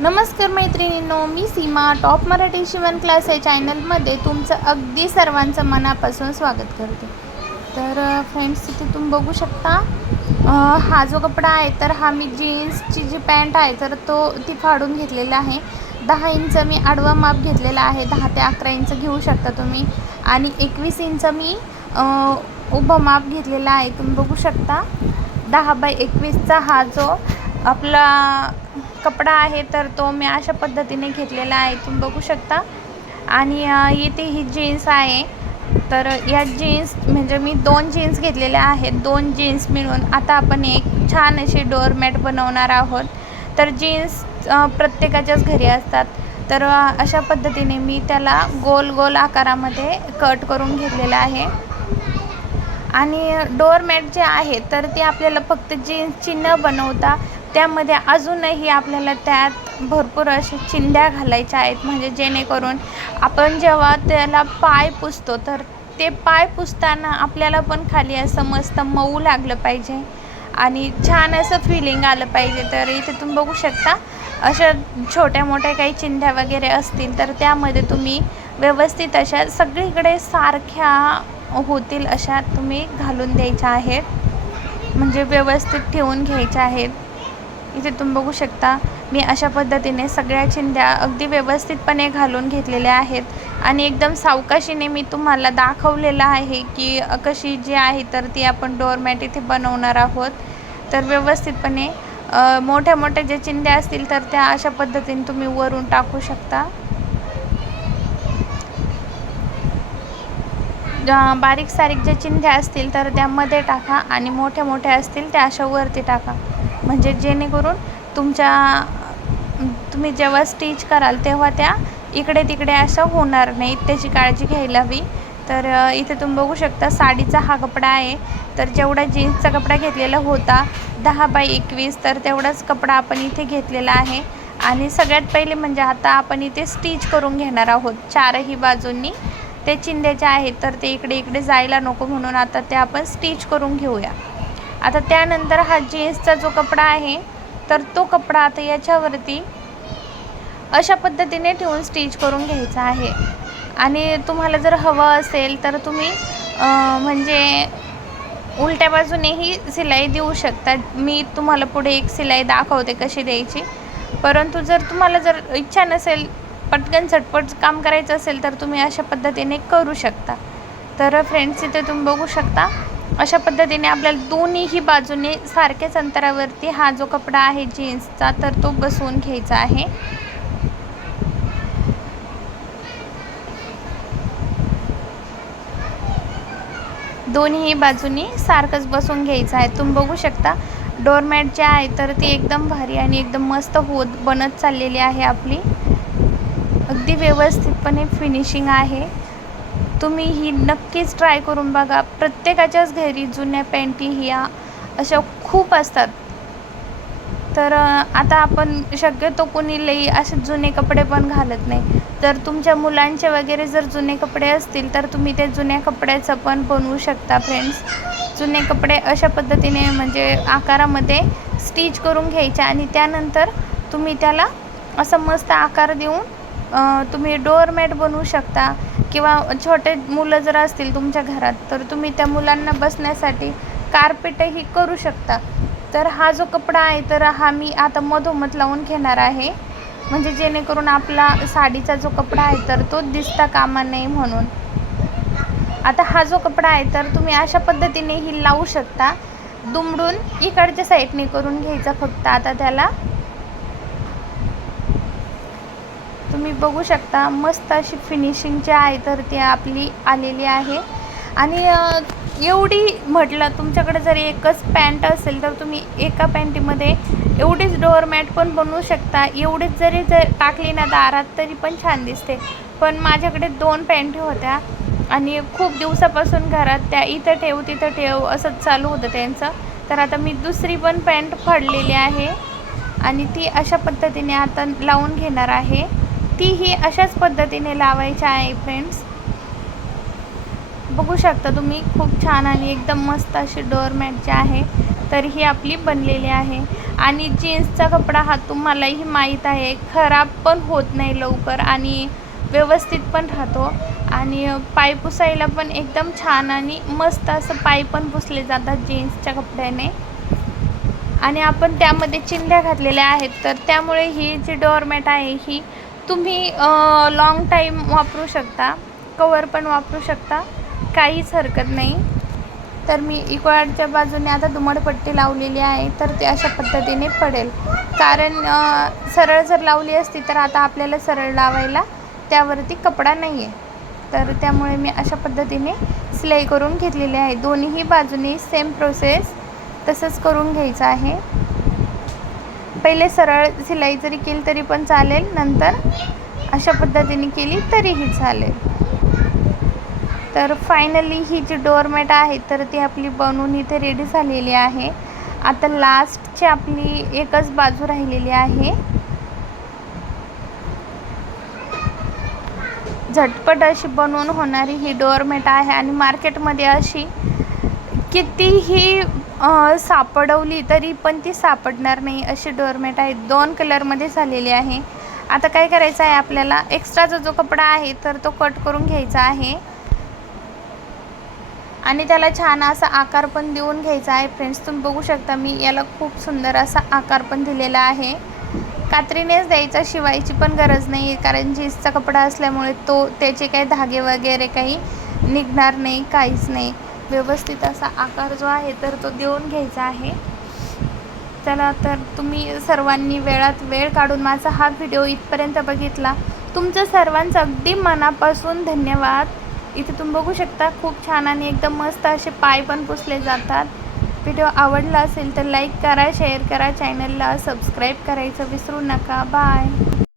नमस्कार मैत्रिणींनो मी सीमा टॉप मराठी शिवण क्लास या चॅनलमध्ये तुमचं अगदी सर्वांचं मनापासून स्वागत करते. तर फ्रेंड्स तिथे तुम्ही बघू शकता हा जो कपडा आहे तर हा मी जीन्सची जी पॅन्ट आहे तर तो ती फाडून घेतलेला आहे. दहा इंच मी आडवा माप घेतलेला आहे दहा ते अकरा इंच घेऊ शकता तुम्ही. आणि एकवीस इंच मी उभं माप घेतलेला आहे तुम्ही बघू शकता. दहा बाय एकवीसचा हा जो आपला कपडा आहे तर तो मी अशा पद्धतीने घेतलेला आहे. तुम्ही बघू शकता. आणि इथे ही जीन्स आहे. तर या जीन्स म्हणजे मी दोन जीन्स घेतलेल्या आहेत. दोन जीन्स मिळून आता आपण एक छान अशी डोअरमॅट बनवणार आहोत. तर जीन्स प्रत्येकाच्याच घरी असतात. तर अशा पद्धतीने मी त्याला गोल गोल आकारामध्ये कट करून घेतलेला आहे. आणि डोअरमॅट जे आहे तर ते आपल्याला फक्त जीन्सची न बनवता त्यामध्ये अजूनही आपल्याला त्यात भरपूर अशा चिंध्या घालायच्या आहेत. म्हणजे जेणेकरून आपण जेव्हा त्याला पाय पुसतो तर ते पाय पुसताना आपल्याला पण खाली असं मस्त मऊ लागलं पाहिजे आणि छान असं फिलिंग आलं पाहिजे. तर इथे तुम्ही बघू शकता अशा छोट्या मोठ्या काही चिंध्या वगैरे असतील तर त्यामध्ये तुम्ही व्यवस्थित अशा सगळीकडे सारख्या होतील अशा तुम्ही घालून द्यायच्या आहेत. म्हणजे व्यवस्थित ठेवून घ्यायच्या आहेत. इथे तुम्ही बघू शकता मी अशा पद्धतीने सगळ्या चिंध्या अगदी व्यवस्थितपणे घालून घेतलेल्या आहेत. आणि एकदम सावकाशीने मी तुम्हाला दाखवलेलं आहे की कशी जी आहे तर ती आपण डोअरमॅट इथे बनवणार आहोत. तर व्यवस्थितपणे मोठ्या मोठ्या ज्या चिंध्या असतील तर त्या अशा पद्धतीने तुम्ही वरून टाकू शकता. बारीक सारीक ज्या चिंध्या असतील तर त्या मध्ये टाका आणि मोठ्या मोठ्या असतील त्या अशा वरती टाका. म्हणजे जेणेकरून तुमच्या तुम्ही जेव्हा स्टिच कराल तेव्हा त्या इकडे तिकडे अशा होणार नाहीत त्याची काळजी घ्यायला हवी. तर इथे तुम्ही बघू शकता साडीचा हा कपडा आहे. तर जेवढा जीन्सचा कपडा घेतलेला होता दहा बाय एकवीस तर तेवढाच कपडा आपण इथे घेतलेला आहे. आणि सगळ्यात पहिले म्हणजे आता आपण इथे स्टिच करून घेणार आहोत. चारही बाजूंनी ते चिंध्याचे आहेत तर ते इकडे इकडे जायला नको म्हणून आता ते आपण स्टिच करून घेऊया. आता त्यानंतर हा जीन्सचा जो कपडा आहे तर तो कपडा आता याच्यावरती अशा पद्धतीने ठेवून स्टिच करून घ्यायचा आहे. आणि तुम्हाला जर हवं असेल तर तुम्ही म्हणजे उलट्या बाजूनेही सिलाई देऊ शकता. मी तुम्हाला पुढे एक सिलाई दाखवते कशी द्यायची. परंतु जर तुम्हाला जर इच्छा नसेल पटकन झटपट काम करायचं असेल तर तुम्ही अशा पद्धतीने करू शकता. तर फ्रेंड्स इथे तुम्ही बघू शकता अशा पद्धतीने आपल्याला दोन्हीही बाजूने सारख्याच अंतरावरती हा जो कपडा आहे जीन्सचा तर तो बसवून घ्यायचा आहे. दोन्ही बाजूनी सारखंच बसून घ्यायचं आहे. तुम्ही बघू शकता डोरमॅट जे आहे तर ती एकदम भारी आणि एकदम मस्त होत बनत चाललेली आहे आपली. अगदी व्यवस्थितपणे फिनिशिंग आहे. तुम्ही ही नक्कीच ट्राय करून बघा. प्रत्येकाच्याच घरी जुन्या पॅन्टी ह्या अशा खूप असतात. तर आता आपण शक्यतो कोणी लई असे जुने कपडे पण घालत नाही. तर तुमच्या मुलांचे वगैरे जर जुने कपडे असतील तर तुम्ही ते जुन्या कपड्याचं पण बनवू शकता फ्रेंड्स जुने कपडे अशा पद्धतीने म्हणजे आकारामध्ये स्टिच करून घ्यायचे आणि त्यानंतर तुम्ही त्याला असं मस्त आकार देऊन तुम्ही डोअरमॅट बनवू शकता किंवा छोटे मुलं जर असतील तुमच्या घरात तर तुम्ही त्या मुलांना बसण्यासाठी कार्पेटही करू शकता. तर हा जो कपडा आहे तर हा मी आता मधोमध लावून घेणार आहे. म्हणजे जेणेकरून आपला साडीचा जो कपडा आहे तर तो दिसता कामा नये म्हणून. आता हा जो कपडा आहे तर तुम्ही अशा पद्धतीनेही लावू शकता. दुमडून इकडच्या साईडने करून घ्यायचा फक्त. आता त्याला तुम्ही बघू शकता मस्त अशी फिनिशिंग जी आहे तर ती आपली आलेली आहे. आणि एवढी म्हटलं तुमच्याकडे जर एकच पॅन्ट असेल तर तुम्ही एका पॅन्टीमध्ये एवढीच डोअरमॅट पण बनवू शकता. एवढीच जरी जर टाकली ना दारात तरी पण छान दिसते. पण माझ्याकडे दोन पॅन्टी होत्या आणि खूप दिवसापासून घरात त्या इथं ठेव तिथं ठेव असंच चालू होतं त्यांचं. तर आता मी दुसरी पण पॅन्ट फाडलेली आहे आणि ती अशा पद्धतीने आता लावून घेणार आहे. तीही अशाच पद्धतीने लावायची आहे फ्रेंड्स बघू शकता तुम्ही खूप छान आणि एकदम मस्त अशी डोअरमॅट जे आहे तर ही आपली बनलेली आहे. आणि जीन्सचा कपडा हा तुम्हालाही माहीत आहे खराब पण होत नाही लवकर आणि व्यवस्थित पण राहतो. आणि पाय पुसायला पण एकदम छान आणि मस्त असं पाय पण पुसले जातात जीन्सच्या कपड्याने. आणि आपण त्यामध्ये चिंध्या घातलेल्या आहेत तर त्यामुळे ही जी डोअरमॅट आहे ही तुम्ही लाँग टाईम वापरू शकता कवर पण वापरू शकता काहीच हरकत नाही. तर मी इक्वाडच्या बाजूने आता दुमडपट्टी लावलेली आहे तर ते अशा पद्धतीने पडेल. कारण सरळ जर लावली असती तर आता आपल्याला सरळ लावायला त्यावरती कपडा नाही आहे तर त्यामुळे मी अशा पद्धतीने सिलाई करून घेतलेली आहे. दोन्हीही बाजूनी सेम प्रोसेस तसंच करून घ्यायचं आहे. पहिले सरळ सिलाई जरी केली तरी पण चालेल नंतर अशा पद्धतीने केली तरीही चालेल. तर फायनली ही जी डोअरमॅट आहे तर ती आपली बनवून इथे रेडी झालेली आहे. आता लास्टची आपली एकच बाजू राहिलेली आहे. झटपट अशी बनवून होणारी ही डोअरमॅट आहे आणि मार्केटमध्ये अशी कितीही सापडवली तरी पण ती सापडणार नाही अशी डोअरमॅट आहे. दोन कलरमध्ये झालेली आहे. आता काय करायचं आहे आपल्याला? एक्स्ट्राचा जो कपडा आहे तर तो कट करून घ्यायचा आहे. आणि त्याला छान असा आकार पण देऊन घ्यायचा आहे. फ्रेंड्स तुम्ही बघू शकता मी याला खूप सुंदर असा आकार पण दिलेला आहे. कात्रीनेच द्यायचा शिवायची पण गरज नाही आहे कारण जीन्सचा कपडा असल्यामुळे तो त्याचे काही धागे वगैरे काही निघणार नाही काहीच नाही. व्यवस्थित असा आकार जो आहे तर तो देऊन घ्यायचा आहे. चला तर तुम्ही सर्वांनी वेळात वेळ काढून माझा हा व्हिडिओ इथपर्यंत बघितला. तुमचं सर्वांचं अगदी मनापासून धन्यवाद. इथे तुम्ही बघू शकता खूप छान आणि एकदम मस्त असे पाय पण पुसले जातात. व्हिडिओ आवडला असेल तर लाईक करा शेअर करा चॅनलला सबस्क्राईब करायचं विसरू नका. बाय